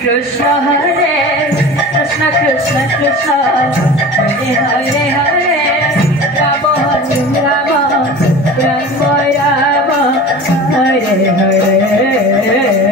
Krishna Krishna Krishna Hare Hare Hare Rama Hare Rama Rama Rama Hare Hare Hare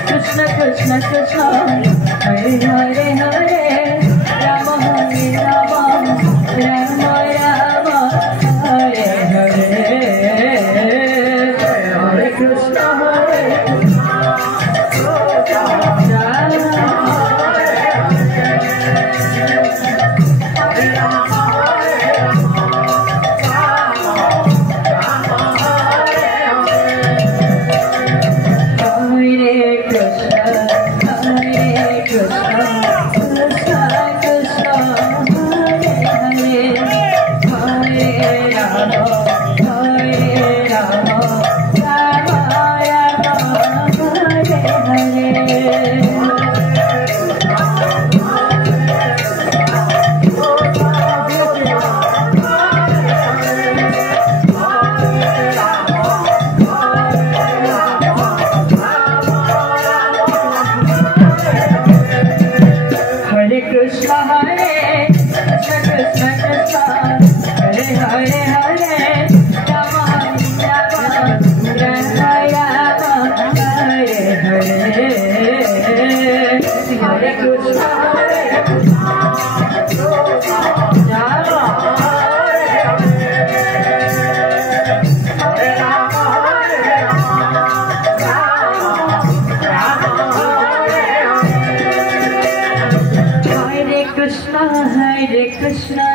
Krishna Krishna Krishna Hare Hare Hare Rama Hare Rama Rama Rama Hare Hare Hare Krishna Hare Krishna Hare Krishna Krishna Krishna Hare Hare Hare Rama Rama Rama Rama Hare Hare Hare Krishna Hare Krishna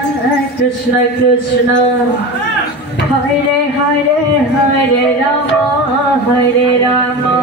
Krishna Krishna Hare Hare Hare Rama Hare Rama